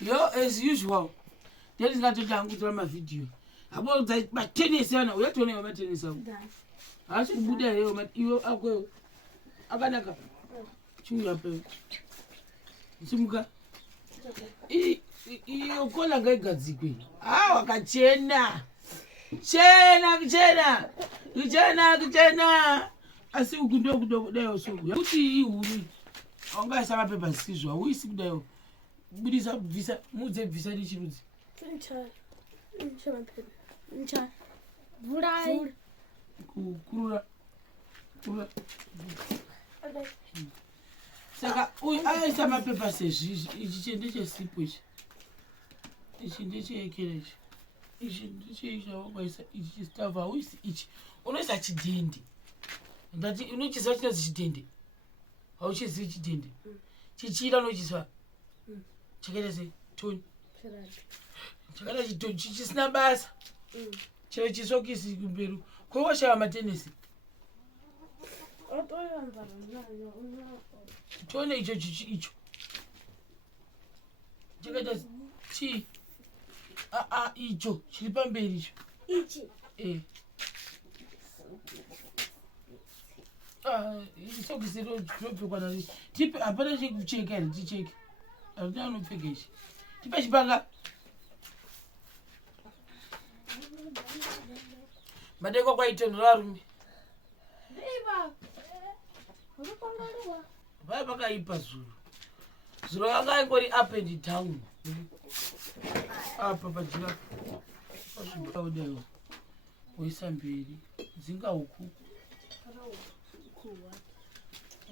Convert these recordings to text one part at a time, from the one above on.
Yo, as usual. That is not a good drama video. About that, but tennis, we have to know about tennis. I should put there, you are going. Aganaka. Chew up. Simuka. You call a guy Gazipi. Ah, Chena. Chena. I see you good dog there also. You see you. I'm going to have a paper scissors. We see there. Buddies up visa. Move visa. Incha. Vurai. Kura. Saka, I saw my paper says, it's a sleep wish. It's in this carriage. It's stuff. Who is each? Only such a dandy. That you know, just such as dandy. How she's rich dandy. Chichila notice her. Check it as a tune. Check it as a tune. She's not bad. Church is okay. Go wash our maternity. Tone each. Check it as she. Icho. She's bambirish. Ichi. It's okay. They don't drop your quality. Tip, I better check. Check. I've done no figures. Tipesh baga. Madego kwa ito nlarumi. Baba baka ipa zuru. Zuru anga ngori up and down. Apa pajira. Pasubaudeyo. Oisambiri. Zinga huku.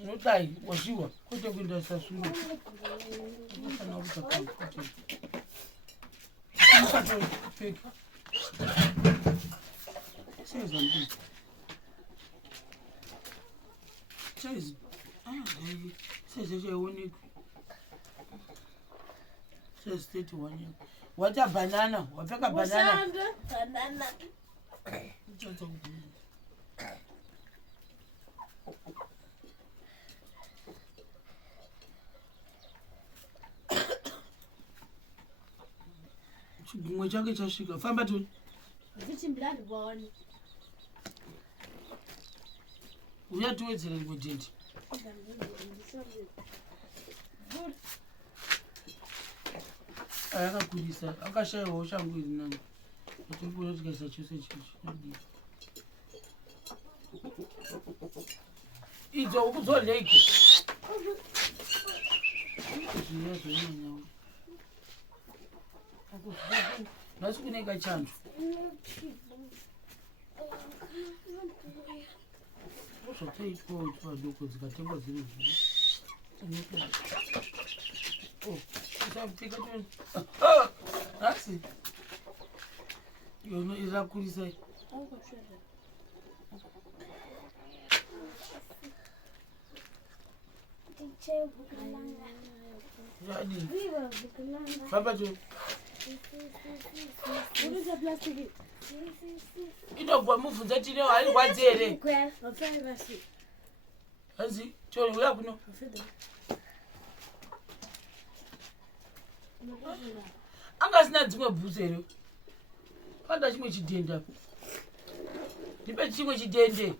Notai washiwa kote kwenda sasuru. Sana utaka kote. Fake. Says something. Says says you only says state one. What a banana? What a banana? Banana. Chigumwe chake chashika. Famba tu. Vichi blood born. Uyatuwedzera ngotenti. Akakurisa. Akashayawo shangu iri nani. Chikuyo chikaisa chose chichi. Idzo ukuzorya iko. Zviya zvinonyawo. Nasi kuneka chanzo. Zvotoitwawo padoko dzikatengwa dziri zvinhu. Isapfeka toni. Asi. Yono irakurisa. Jadi. Famba tu. Uruza plastic. Inobva mubvunza tine hairwadzi here. Hanzi toni uya kuno. Angasina dzimwe bvunzo here. Panda chimwe chidhende apo. Ndipe chimwe chidhende.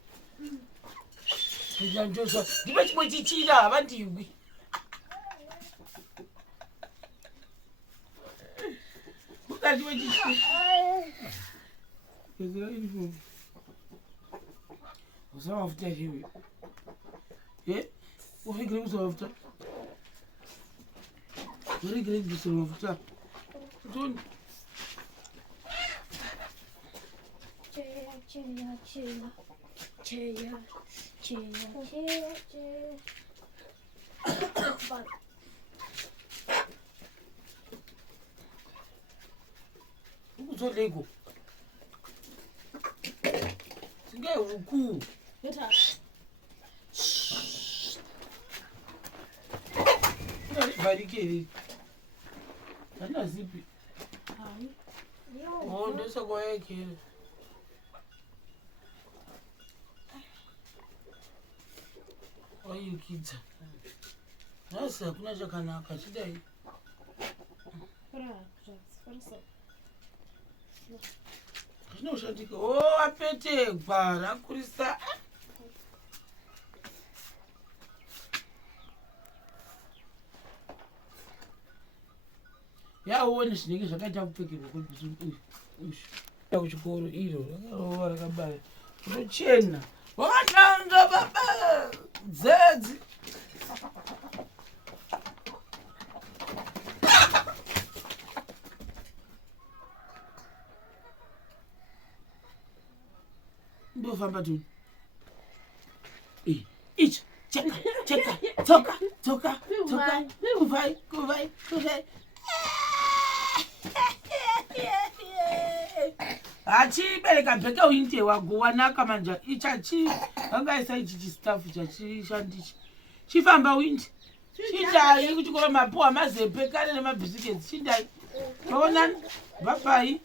Ndipe chimwe chichira havandiwi. Mukati wechichira. Kuzira uniform. Usama mafuta hivi. Ufikiri kusoma mafuta? Ufikiri kusoma mafuta? Toni. Cheya. Ukuzolego. Singe huku. Beta. Barikeri. Ana zipi. Oh, ndosa kwa yake. Why you kids? Nasa kuna chakanaka chidai. zvinoshandika apetegwa rakurisa yaone zvinenge zvakaita kupfekerwa kuchikoro iro rakarova rakabaya rochena wakananga baba dzedzi ndofamba tuni ichi cheka tsoka kuvai hachibereka bheke winde wagowanaka manja ichachi angaisa ichi chistafu chachishandichi chifamba winde chindai kuchikora mapuwa mazepe kane nemabhisiketi chindai vaonani bhabai